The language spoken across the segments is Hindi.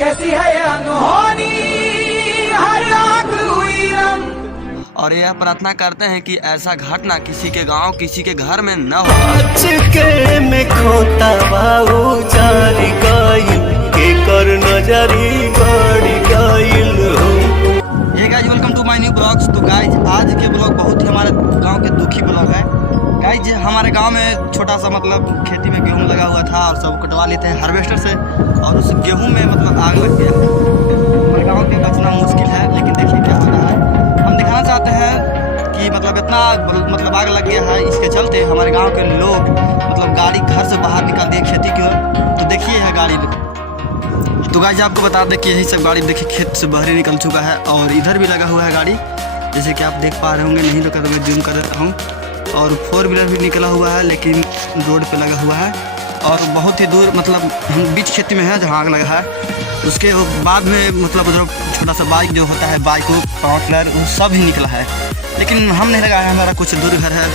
कैसी है ये अनहोनी, हर आँख हुई रम। और यह प्रार्थना करते हैं कि ऐसा घटना किसी के गांव किसी के घर में न हो। के में खोता बाऊ जारी गाइल के कर नजरी बड़ी गाइल हो। ये guys welcome to my new blogs. तो गाइज आज के ब्लॉग बहुत ही हमारे गांव के दुखी ब्लॉग है। गाइज हमारे गांव में छोटा सा मतलब खेती में गेहूं लगा हुआ था और सब कटवा लेते हैं हार्वेस्टर से, और उस गेहूं में मतलब आग लग गया। हमारे गाँव के बचना मुश्किल है, लेकिन देखिए क्या हो रहा है। हम दिखाना चाहते हैं कि मतलब इतना मतलब आग लग गया है, इसके चलते हमारे गाँव के लोग मतलब गाड़ी घर से बाहर निकाल दिए खेती की ओर। तो देखिए है गाड़ी। तो गाइज आपको बता दें कि यही सब गाड़ी देखिए खेत से बाहर निकल चुका है, और इधर भी लगा हुआ है गाड़ी, जैसे कि आप देख पा रहे होंगे। नहीं तो कर जूम कर रहा हूँ। और 4 व्हीलर भी निकला हुआ है, लेकिन रोड पे लगा हुआ है। और बहुत ही दूर मतलब हम बीच खेती में है जहाँ आग लगा है। उसके बाद में मतलब उधर छोटा सा बाइक जो होता है, बाइक को पावर टिलर वो सब ही निकला है, लेकिन हम नहीं लगाया है। हमारा कुछ दूर घर है,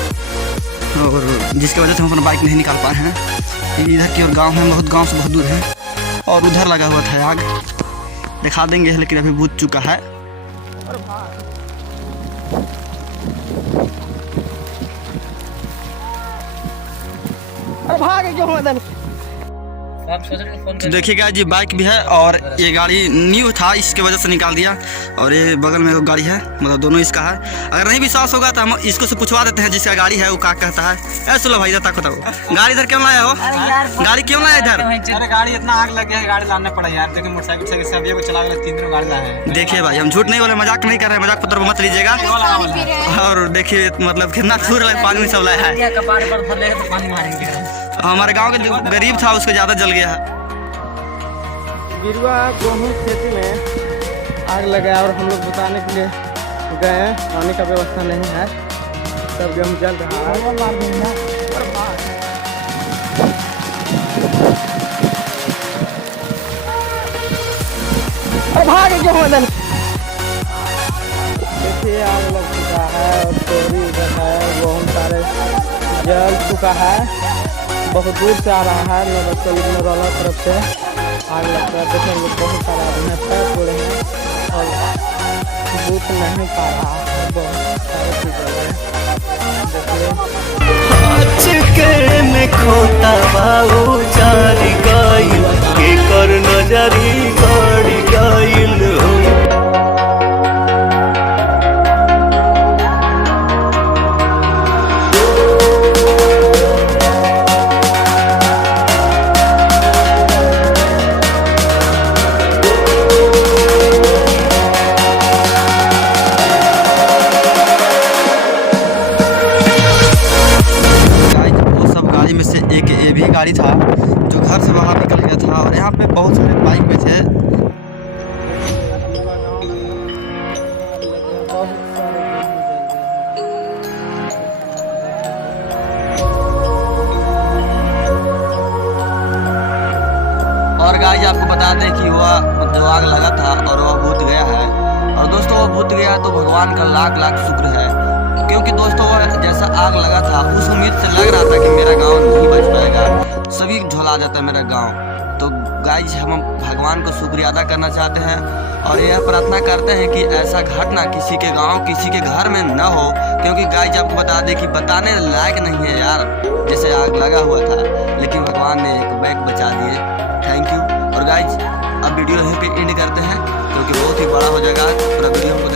और जिसकी वजह से हम अपना बाइक नहीं निकाल पाए हैं। इधर की और गाँव है, बहुत गाँव से बहुत दूर है। और उधर लगा हुआ था आग, दिखा देंगे, लेकिन अभी बुझ चुका है। तो देखिएगा जी बाइक भी है, और ये गाड़ी न्यू था, इसके वजह से निकाल दिया। और ये बगल में गाड़ी है, मतलब दोनों इसका है। अगर नहीं विश्वास होगा तो हम इसको से पूछवा देते हैं जिसका गाड़ी है वो क्या कहता है। ऐसा लो भाई इधर तक बताओ, गाड़ी इधर क्यों लाया हो? गाड़ी क्यों लाया इधर? अरे गाड़ी इतना आग लग गया है, गाड़ी लाना पड़ा यार। देखिए मोटरसाइकिल से सब ये को चला गया, 3 दिन गाड़ी लाया। देखिए भाई हम झूठ नहीं बोले, मजाक नहीं कर रहे हैं, मजाक पत्र मत लीजिएगा। और देखिए मतलब कितना दूर पानी में सब लाया है। हमारे गाँव के गरीब था, उसको ज्यादा जल गया है। गिरुआ गेहूँ खेती में आग लगाया, और हम लोग बताने के लिए गए। पानी का व्यवस्था नहीं है, सब गेहूँ जल रहा है। देखिए आग लग चुका है, और तोरी इधर है, गेहूँ सारे जल चुका है। बहुत दूर से आ रहा है, नौरला तरफ से आग लगता है। देखिए लोग बहुत सारा आदमी है, पैर पूरे हैं और दूध नहीं पा रहा है। बहुत सारे के में खोता बाऊ जारी गाइल के कर नजरी बड़ी गाइल हो। में से एक ये भी गाड़ी था जो घर से बाहर निकल गया था, और यहाँ पे बहुत सारे बाइक में थे। और गाड़ी आपको बता दें कि वह जो आग लगा था और वह बुझ गया है। और दोस्तों वह बुझ गया तो भगवान का लाख लाख शुक्र है, क्योंकि दोस्तों वह जैसा आग लगा था उस उम्मीद से लग रहा था कि मेरा गांव नहीं बच पाएगा, सभी झोला जाता है मेरा गांव। तो गाइज हम भगवान को शुक्रिया अदा करना चाहते हैं, और यह प्रार्थना करते हैं कि ऐसा घटना किसी के गांव किसी के घर में न हो, क्योंकि गाइज आपको बता दें कि बताने लायक नहीं है यार, जैसे आग लगा हुआ था, लेकिन भगवान ने एक बैग बचा दिए। Thank you. और गाइज अब वीडियो यहीं पे एंड करते हैं, क्योंकि बहुत ही बड़ा हो जाएगा पूरा वीडियो।